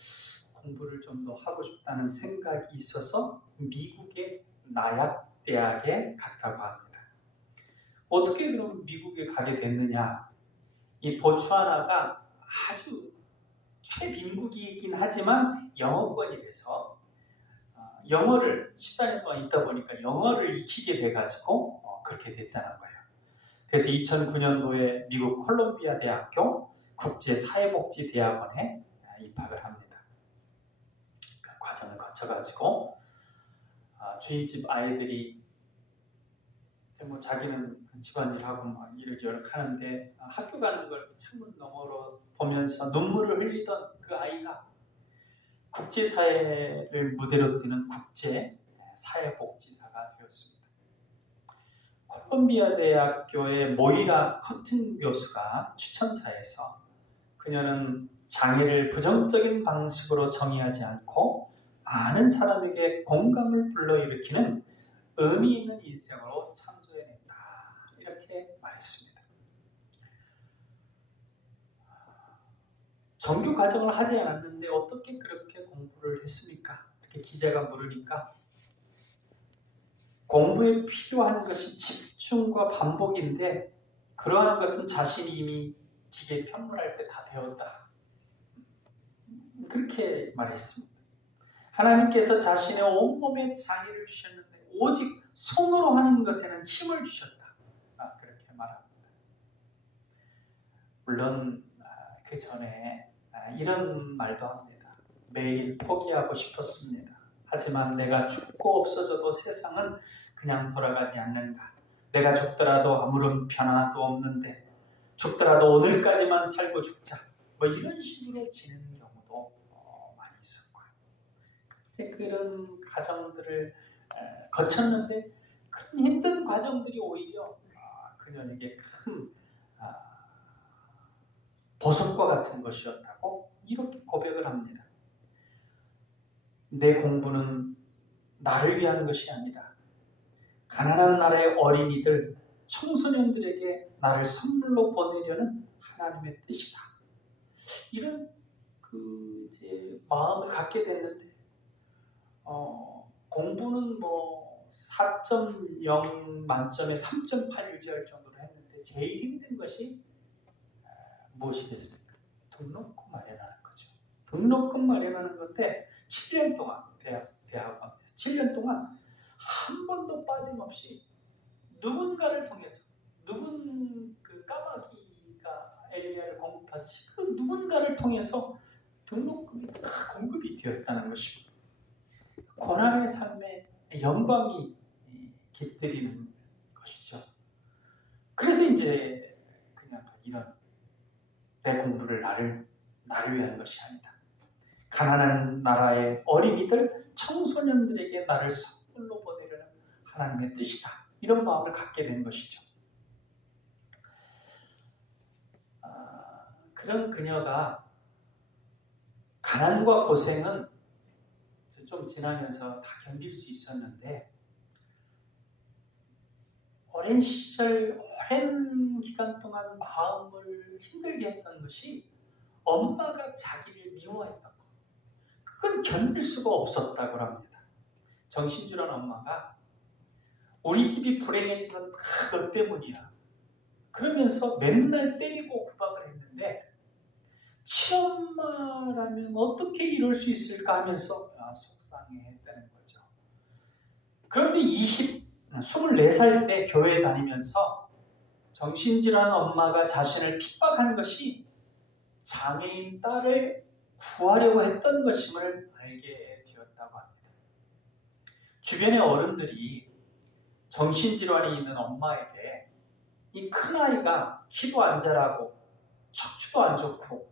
공부를 좀 더 하고 싶다는 생각이 있어서 미국의 나약 대학에 갔다고 합니다. 어떻게 그럼 미국에 가게 됐느냐? 이 보츠와나가 아주 최빈국이긴 하지만 영어권이라서 영어를 14년 동안 있다 보니까 영어를 익히게 돼가지고 그렇게 됐다는 거예요. 그래서 2009년도에 미국 콜롬비아 대학교 국제사회복지대학원에 입학을 합니다. 그 과정을 거쳐가지고 주인집 아이들이 뭐 자기는 집안일하고 막 이렇게 하는데 학교 가는 걸 창문 너머로 보면서 눈물을 흘리던 그 아이가 국제사회를 무대로 뛰는 국제사회복지사가 되었습니다. 콜롬비아 대학교의 모이라 커튼 교수가 추천사에서 그녀는 장애를 부정적인 방식으로 정의하지 않고 많은 사람에게 공감을 불러일으키는 의미 있는 인생으로 창조해냈다. 이렇게 말했습니다. 정규 과정을 하지 않았는데 어떻게 그렇게 공부를 했습니까? 이렇게 기자가 물으니까 공부에 필요한 것이 집중과 반복인데 그러한 것은 자신이 이미 기계 편물할 때 다 배웠다. 그렇게 말했습니다. 하나님께서 자신의 온몸에 장애를 주셨는데 오직 손으로 하는 것에는 힘을 주셨다. 그렇게 말합니다. 물론 그 전에 이런 말도 합니다. 매일 포기하고 싶었습니다. 하지만 내가 죽고 없어져도 세상은 그냥 돌아가지 않는가. 내가 죽더라도 아무런 변화도 없는데 죽더라도 오늘까지만 살고 죽자. 뭐 이런 식으로 지내는 경우도 많이 있었고요. 그런 과정들을 거쳤는데 그런 힘든 과정들이 오히려 그녀에게 큰 보석과 같은 것이었다고 이렇게 고백을 합니다. 내 공부는 나를 위한 것이 아니다. 가난한 나라의 어린이들, 청소년들에게 나를 선물로 보내려는 하나님의 뜻이다. 이런 이제 마음을 갖게 됐는데 공부는 뭐 4.0 만점에 3.8 유지할 정도로 했는데 제일 힘든 것이 무엇이겠습니까? 등록금 마련하는 거죠. 등록금 마련하는 건데 7년 동안 대학원에서 7년 동안 한 번도 빠짐없이 누군가를 통해서 그 까마귀가 엘리야를 공급하듯이 그 누군가를 통해서 등록금이 다 공급이 되었다는 것입니다. 고난의 삶에 영광이 깃들이는 것이죠. 그래서 이제 그냥 이런 내 공부를 나를 위한 것이 아니다. 가난한 나라의 어린이들, 청소년들에게 나를 선물로 보내려는 하나님의 뜻이다. 이런 마음을 갖게 된 것이죠. 그런 그녀가 가난과 고생은 좀 지나면서 다 견딜 수 있었는데 오랜 시절, 오랜 기간 동안 마음을 힘들게 했던 것이 엄마가 자기를 미워했던 것. 그건 견딜 수가 없었다고 합니다. 정신줄한 엄마가 우리 집이 불행해진 건 다 너 때문이야. 그러면서 맨날 때리고 구박을 했는데 친엄마라면 어떻게 이럴 수 있을까 하면서 속상해했다는 거죠. 그런데 24살 때 교회 다니면서 정신질환 엄마가 자신을 핍박한 것이 장애인 딸을 구하려고 했던 것임을 알게 되었다고 합니다. 주변의 어른들이 정신질환이 있는 엄마에게 이 큰아이가 키도 안 자라고 척추도 안 좋고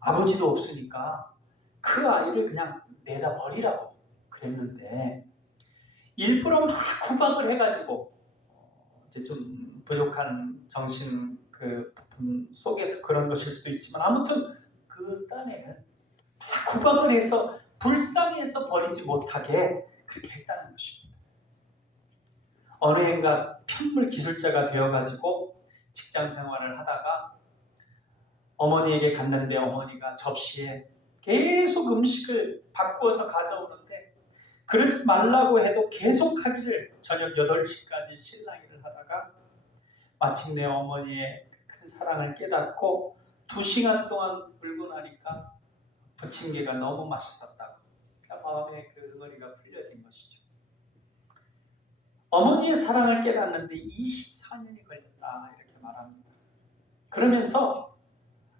아버지도 없으니까 그 아이를 그냥 내다 버리라고 그랬는데 일부러 막 구박을 해가지고 이제 좀 부족한 정신 부분 속에서 그런 것일 수도 있지만 아무튼 그 딴에는 막 구박을 해서 불쌍해서 버리지 못하게 그렇게 했다는 것입니다. 어느 해인가 편물 기술자가 되어가지고 직장 생활을 하다가 어머니에게 갔는데 어머니가 접시에 계속 음식을 바꾸어서 가져오는데 그러지 말라고 해도 계속 하기를 저녁 8시까지 실랑이를 하다가 마침내 어머니의 큰 사랑을 깨닫고 2시간 동안 울고 나니까 부침개가 너무 맛있었다고. 그러니까 마음의 그 응어리가 풀려진 것이죠. 어머니의 사랑을 깨닫는데 24년이 걸렸다 이렇게 말합니다. 그러면서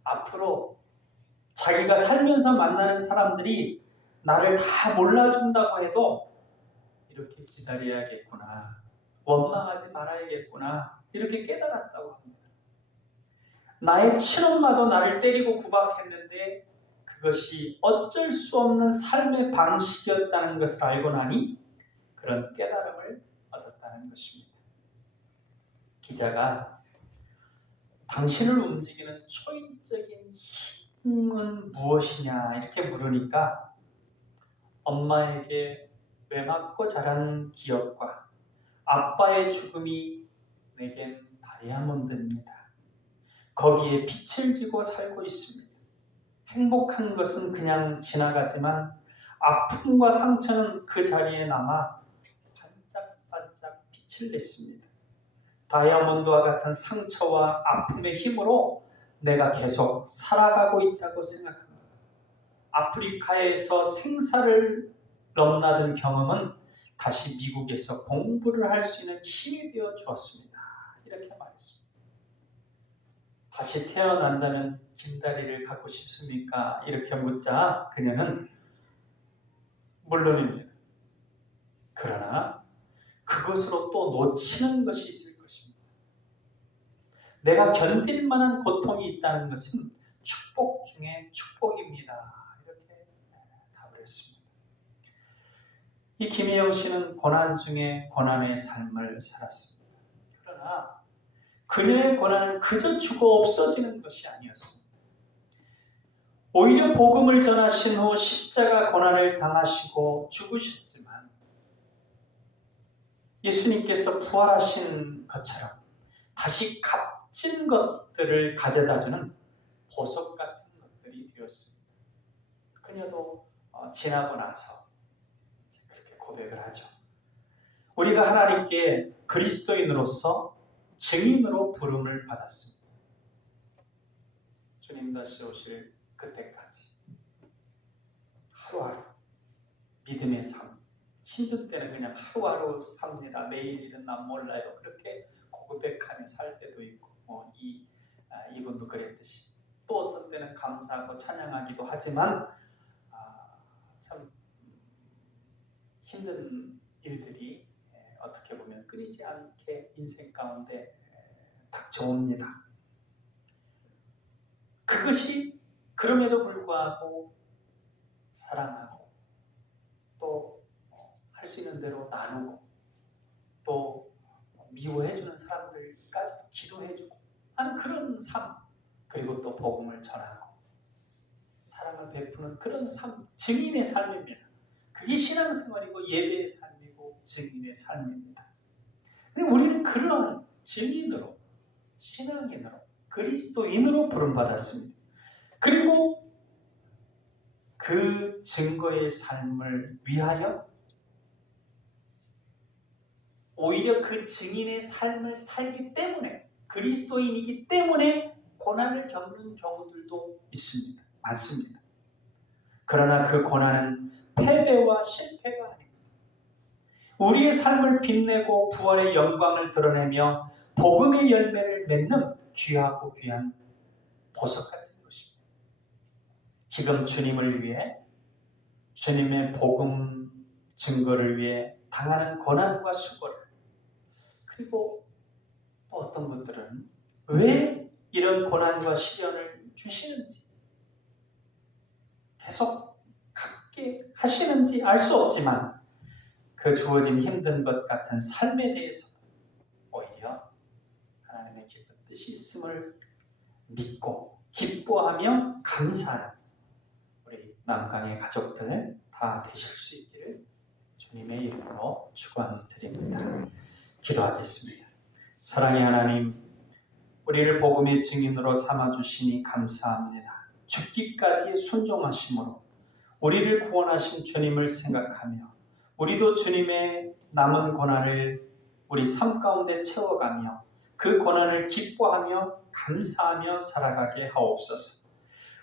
앞으로 자기가 살면서 만나는 사람들이 나를 다 몰라준다고 해도 이렇게 기다려야겠구나. 원망하지 말아야겠구나. 이렇게 깨달았다고 합니다. 나의 친엄마도 나를 때리고 구박했는데 그것이 어쩔 수 없는 삶의 방식이었다는 것을 알고 나니 그런 깨달음을 얻었다는 것입니다. 기자가 당신을 움직이는 초인적인 힘은 무엇이냐 이렇게 물으니까 엄마에게 매맞고 자란 기억과 아빠의 죽음이 내겐 다이아몬드입니다. 거기에 빛을 지고 살고 있습니다. 행복한 것은 그냥 지나가지만 아픔과 상처는 그 자리에 남아 반짝반짝 빛을 냈습니다. 다이아몬드와 같은 상처와 아픔의 힘으로 내가 계속 살아가고 있다고 생각합니다. 아프리카에서 생사를 넘나든 경험은 다시 미국에서 공부를 할 수 있는 힘이 되어 주었습니다. 이렇게 말했습니다. 다시 태어난다면 김다리를 갖고 싶습니까? 이렇게 묻자 그녀는 물론입니다. 그러나 그것으로 또 놓치는 것이 있을 것입니다. 내가 견딜 만한 고통이 있다는 것은 축복 중에 축복입니다. 이렇게 답을 했습니다. 이 김혜영 씨는 고난 중에 고난의 삶을 살았습니다. 그러나 그녀의 고난은 그저 죽어 없어지는 것이 아니었습니다. 오히려 복음을 전하신 후 십자가 고난을 당하시고 죽으셨지만 예수님께서 부활하신 것처럼 다시 값진 것들을 가져다주는 보석 같은 것들이 되었습니다. 그녀도 지나고 나서 그렇게 고백을 하죠. 우리가 하나님께 그리스도인으로서 증인으로 부름을 받았습니다. 주님 다시 오실 그때까지 하루하루 믿음의 삶, 힘든 때는 그냥 하루하루 삽니다. 내일 일은 난 몰라요. 그렇게 고백하며 살 때도 있고 이분도 그랬듯이 또 어떤 때는 감사하고 찬양하기도 하지만 참 힘든 일들이 어떻게 보면 끊이지 않게 인생 가운데 닥쳐옵니다. 그것이 그럼에도 불구하고 사랑하고 또 할 수 있는 대로 나누고 또 미워해주는 사람들까지 기도해주고 하는 그런 삶, 그리고 또 복음을 전하고 사랑을 베푸는 그런 삶, 증인의 삶입니다. 그게 신앙생활이고 예배의 삶이고 증인의 삶입니다. 우리는 그러한 증인으로, 신앙인으로, 그리스도인으로 부름받았습니다. 그리고 그 증거의 삶을 위하여 오히려 그 증인의 삶을 살기 때문에 그리스도인이기 때문에 고난을 겪는 경우들도 있습니다. 많습니다. 그러나 그 고난은 패배와 실패가 아닙니다. 우리의 삶을 빛내고 부활의 영광을 드러내며 복음의 열매를 맺는 귀하고 귀한 보석 같은 것입니다. 지금 주님을 위해 주님의 복음 증거를 위해 당하는 고난과 수고를, 그리고 또 어떤 분들은 왜 이런 고난과 시련을 주시는지 계속 갖게 하시는지 알 수 없지만 그 주어진 힘든 것 같은 삶에 대해서 오히려 하나님의 깊은 뜻이 있음을 믿고 기뻐하며 감사하는 우리 남강의 가족들 다 되실 수 있기를 주님의 이름으로 축원드립니다. 기도하겠습니다. 사랑의 하나님, 우리를 복음의 증인으로 삼아주시니 감사합니다. 죽기까지 순종하심으로 우리를 구원하신 주님을 생각하며 우리도 주님의 남은 고난을 우리 삶 가운데 채워가며 그 고난을 기뻐하며 감사하며 살아가게 하옵소서.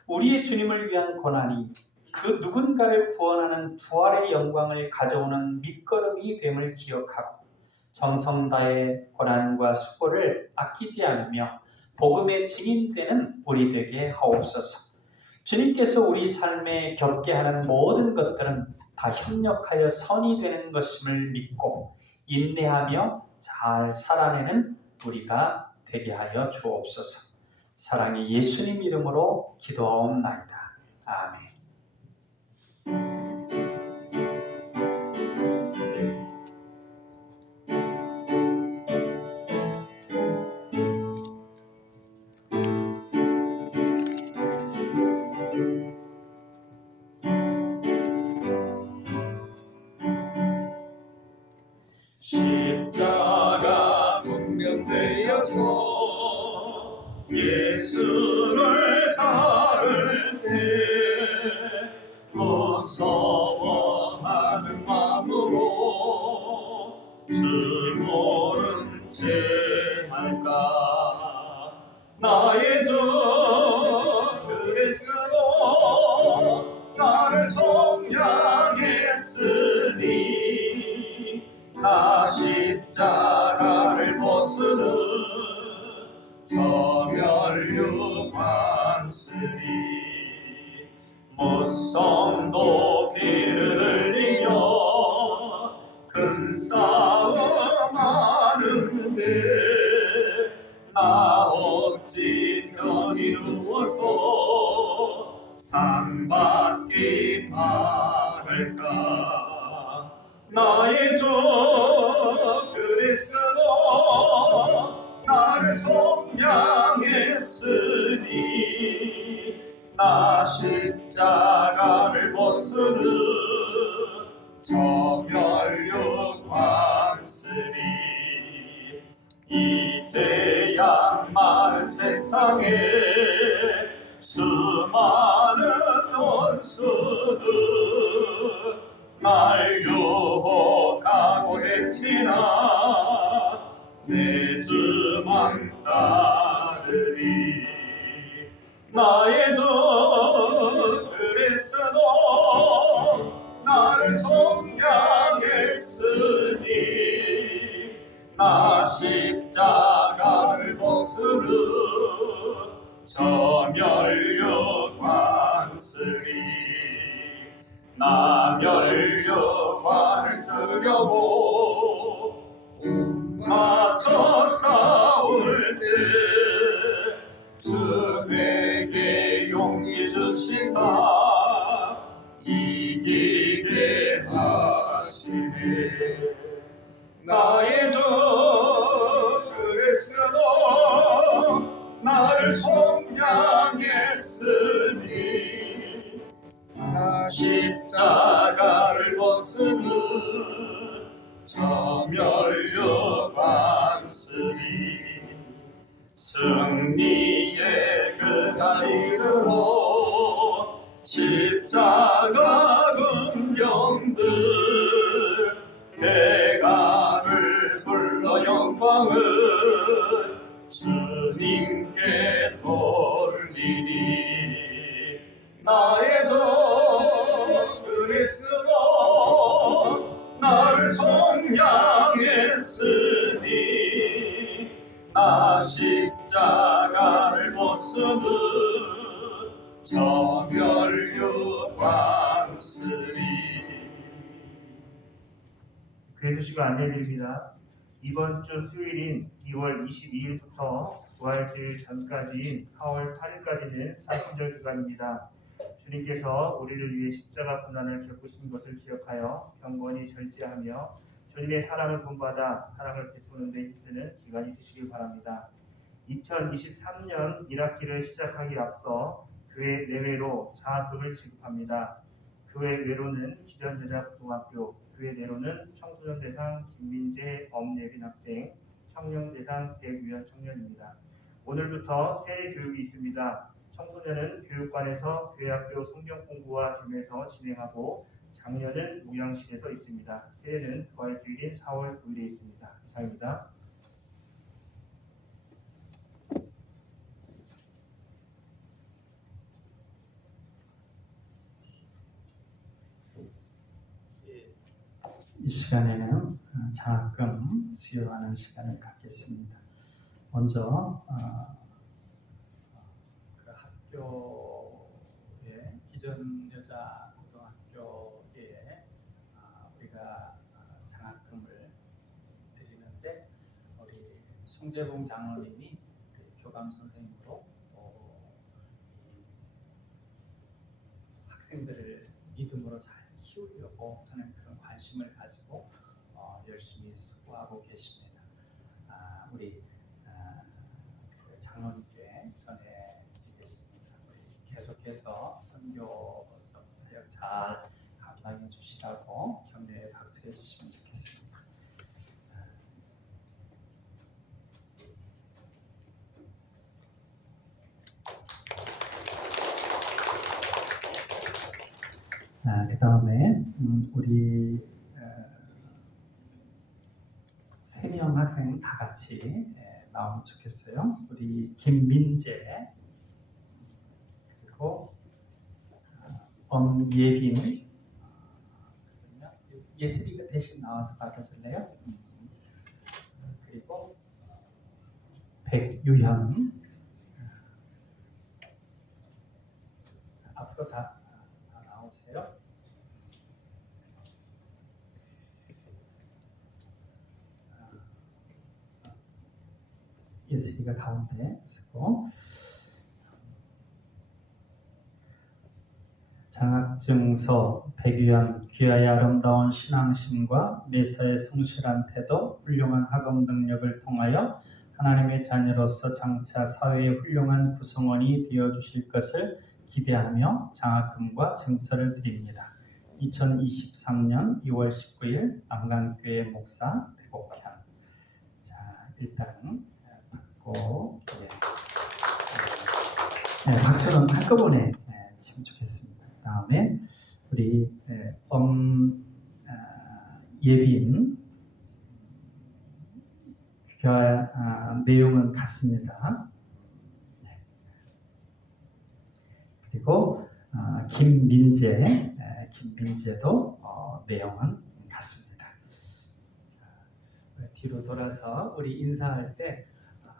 우리의 주님을 위한 고난이 그 누군가를 구원하는 부활의 영광을 가져오는 밑거름이 됨을 기억하고 정성 다해 고난과 수고를 아끼지 않으며 복음의 증인되는 우리 되게 하옵소서. 주님께서 우리 삶에 겪게 하는 모든 것들은 다 협력하여 선이 되는 것임을 믿고 인내하며 잘 살아내는 우리가 되게 하여 주옵소서. 사랑의 예수님 이름으로 기도하옵나이다. 아멘. 십자가 분명되어서 예수를 따를 때 주모는 제할까 나의 주 그리스도 나를 속량했으니 나 십자가를 벗으는 저멸류 관쓰리 무성도 피를 흘리며 큰 싸움 하는데 나 어찌 편히 누워서 상 받기 바랄까 나의 주 그리스도 나를 속량했으니 나 십자가를 벗으는 저멸류 관쓰리 이제야 많은 세상에 수많은 원수들 날 유혹하고 했지나 내 주만 따르리 나의 주 그리스도 나를 속량했으니 나 십자가를 벗으는 저멸류 관쓰리 나 멸류관을 쓰려고 맞춰 싸울 때 주에게 용기 주시사 이기게 하시네 나의 주 그리스도 나를 속량했으니 나 십자가를 벗으는 저멸류 관쓰리 승리의 그날 이르러 십자가 금령들 대가를 불러 영광을 주님께 돌리니 나의 주 그리스도 나를 속량했으니 나 십자가를 벗으는 저멸류 관쓰리 교회 소식을 안내해드립니다. 이번 주 수요일인 2월 22일부터 부활주일 전까지인 4월 8일까지는 사순절 기간입니다. 주님께서 우리를 위해 십자가 고난을 겪으신 것을 기억하여 경건히 절제하며 주님의 사랑을 본받아 사랑을 베푸는 데 힘쓰는 기간이 되시길 바랍니다. 2023년 1학기를 시작하기 앞서 교회 내외로 사학금을 지급합니다. 교회 외로는 기전여자고등학교, 교회 내로는 청소년 대상 김민재 엄예빈 학생, 청년 대상 백유연 청년입니다. 오늘부터 세례 교육이 있습니다. 청소년은 교육관에서 교회학교 성경 공부와 겸해서 진행하고 장년은 무양실에서 있습니다. 세례는 부활주일인 4월 9일에 있습니다. 이상입니다. 이 시간에는 장학금 수여하는 시간을 갖겠습니다. 먼저 그 학교에 기전여자고등학교에 우리가 장학금을 드리는데 우리 송재봉 장로님이 교감 선생님으로 또 학생들을 믿음으로 잘 키우려고 하는 그런 관심을 가지고 열심히 수고하고 계십니다. 우리 그 장로님께 전해드리겠습니다. 우리 계속해서 선교적 사역 잘 감당해 주시라고 격려의 박수해 주시면 좋겠습니다. 그 다음에 우리 신앙 학생 다 같이 나오면 좋겠어요. 우리 김민재 그리고 엄예빈 예슬이가 대신 나와서 받아줄래요? 그리고 백유현 앞으로 다 나오세요. 예슬이가 가운데 쓰고 장학증서 백유현 귀하의 아름다운 신앙심과 매사의 성실한 태도, 훌륭한 학업 능력을 통하여 하나님의 자녀로서 장차 사회의 훌륭한 구성원이 되어주실 것을 기대하며 장학금과 증서를 드립니다. 2023년 2월 19일 남강교회 목사 백옥현. 자, 일단 받고 박수는 한꺼번에 치면 좋겠습니다. 다음에 우리 예빈 내용은 같습니다. 김민재도 내용은 같습니다. 자, 뒤로 돌아서 우리 인사할 때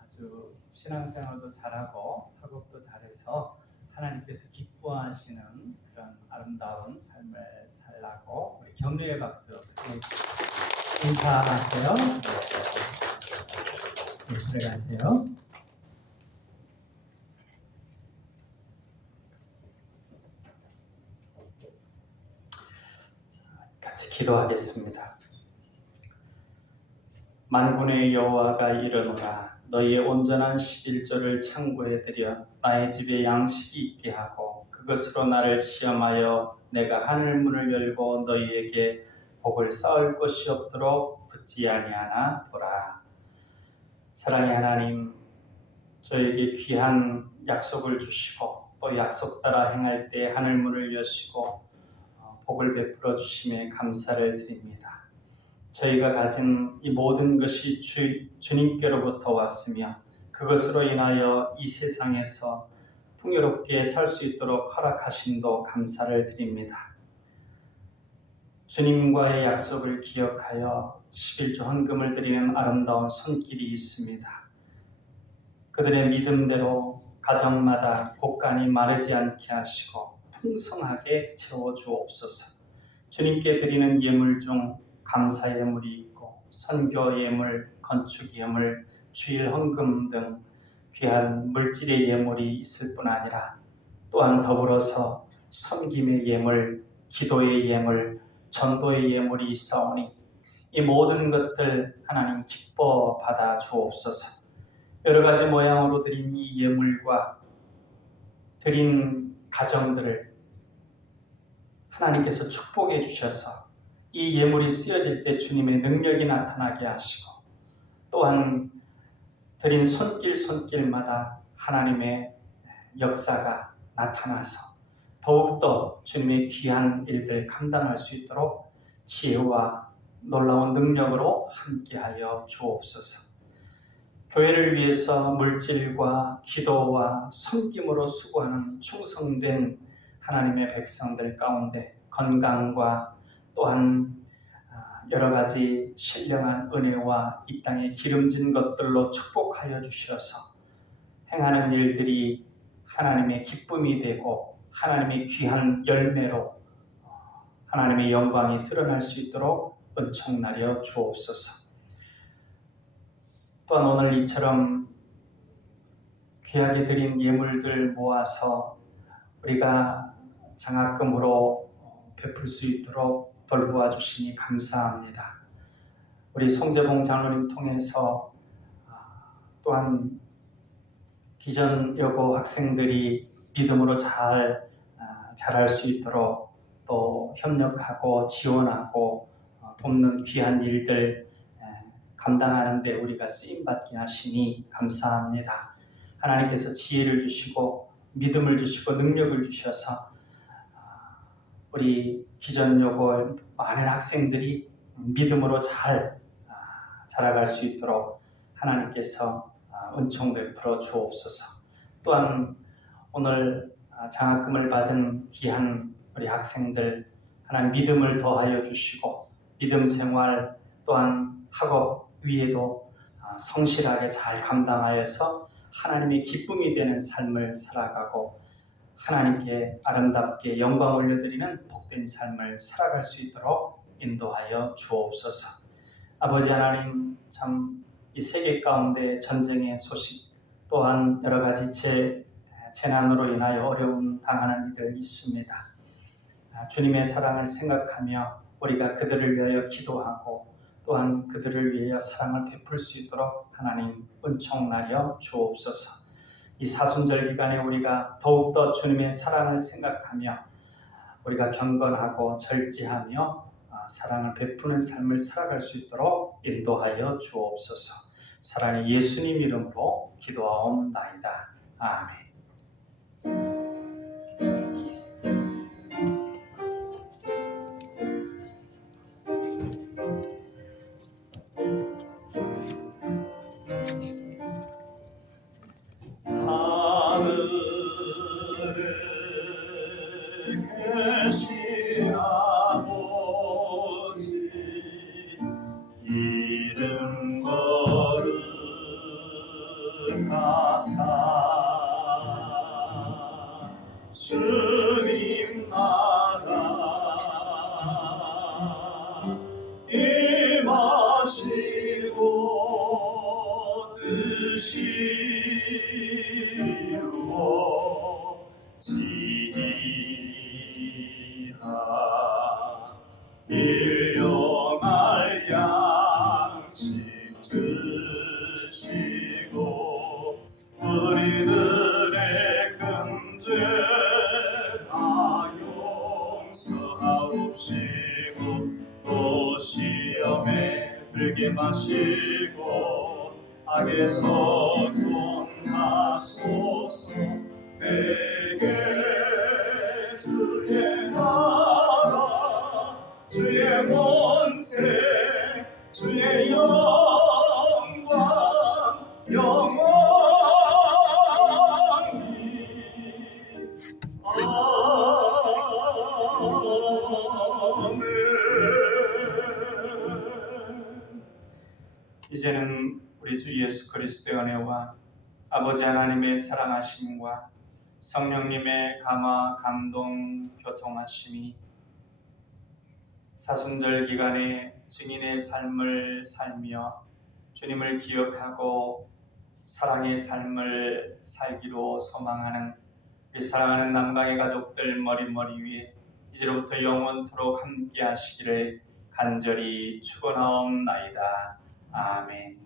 아주 신앙생활도 잘하고 학업도 잘해서 하나님께서 기뻐하시는 그런 아름다운 삶을 살라고 우리 격려의 박수 인사하세요. 네, 들어가세요. 같이 기도하겠습니다. 만군의 여호와가 이르노라 너희의 온전한 11조를 창고에 들여 나의 집에 양식이 있게 하고 그것으로 나를 시험하여 내가 하늘문을 열고 너희에게 복을 쌓을 것이 없도록 붙지 아니하나 보라. 사랑의 하나님, 저에게 귀한 약속을 주시고 또 약속 따라 행할 때 하늘문을 여시고 복을 베풀어 주심에 감사를 드립니다. 저희가 가진 이 모든 것이 주님께로부터 왔으며 그것으로 인하여 이 세상에서 풍요롭게 살 수 있도록 허락하심도 감사를 드립니다. 주님과의 약속을 기억하여 11조 헌금을 드리는 아름다운 손길이 있습니다. 그들의 믿음대로 가정마다 곳간이 마르지 않게 하시고 풍성하게 채워주옵소서. 주님께 드리는 예물 중 감사 예물이 있고 선교 예물, 건축 예물, 주일 헌금 등 귀한 물질의 예물이 있을 뿐 아니라 또한 더불어서 섬김의 예물, 기도의 예물, 전도의 예물이 있사오니 이 모든 것들 하나님 기뻐 받아 주옵소서. 여러 가지 모양으로 드린 이 예물과 드린 가정들을 하나님께서 축복해 주셔서 이 예물이 쓰여질 때 주님의 능력이 나타나게 하시고 또한 드린 손길마다 하나님의 역사가 나타나서 더욱더 주님의 귀한 일들 감당할 수 있도록 지혜와 놀라운 능력으로 함께하여 주옵소서. 교회를 위해서 물질과 기도와 섬김으로 수고하는 충성된 하나님의 백성들 가운데 건강과 또한 여러 가지 신령한 은혜와 이 땅에 기름진 것들로 축복하여 주셔서 행하는 일들이 하나님의 기쁨이 되고 하나님의 귀한 열매로 하나님의 영광이 드러날 수 있도록 은총나려 주옵소서. 또한 오늘 이처럼 귀하게 드린 예물들 모아서 우리가 장학금으로 베풀 수 있도록 돌보아 주시니 감사합니다. 우리 송재봉 장로님 통해서 또한 기존 여고 학생들이 믿음으로 잘할 수 있도록 또 협력하고 지원하고 돕는 귀한 일들 감당하는 데 우리가 쓰임받게 하시니 감사합니다. 하나님께서 지혜를 주시고 믿음을 주시고 능력을 주셔서 우리 기존 여고 많은 학생들이 믿음으로 잘 자라갈 수 있도록 하나님께서 은총 베풀어 주옵소서. 또한 오늘 장학금을 받은 귀한 우리 학생들 하나님 믿음을 더하여 주시고 믿음 생활 또한 학업 위에도 성실하게 잘 감당하여서 하나님의 기쁨이 되는 삶을 살아가고 하나님께 아름답게 영광 올려드리는 복된 삶을 살아갈 수 있도록 인도하여 주옵소서. 아버지 하나님, 참 이 세계 가운데 전쟁의 소식 또한 여러 가지 재난으로 인하여 어려움 당하는 이들 있습니다. 주님의 사랑을 생각하며 우리가 그들을 위하여 기도하고 또한 그들을 위하여 사랑을 베풀 수 있도록 하나님 은총 나려 주옵소서. 이 사순절 기간에 우리가 더욱더 주님의 사랑을 생각하며 우리가 경건하고 절제하며 사랑을 베푸는 삶을 살아갈 수 있도록 인도하여 주옵소서. 사랑의 예수님 이름으로 기도하옵나이다. 아멘. 하늘에 계신 아버지 이름 거룩하사 주님 나라 임하시고 뜻이 이루어지이다. 일용할 양식 주시고 우리들의 금죄 다 용서하옵시고 또 시험에 들게 마시고 악에서 구원하소서. 대개 주의 나라 주의 권세 주의 영광 영원히 아멘. 이제는 우리 주 예수 그리스도의 은혜와 아버지 하나님의 사랑하심과 성령님의 감화, 감동, 교통하심이 사순절 기간에 증인의 삶을 살며 주님을 기억하고 사랑의 삶을 살기로 소망하는 우리 사랑하는 남강의 가족들 머리 위에 이제로부터 영원토록 함께 하시기를 간절히 축원하옵나이다. 아멘.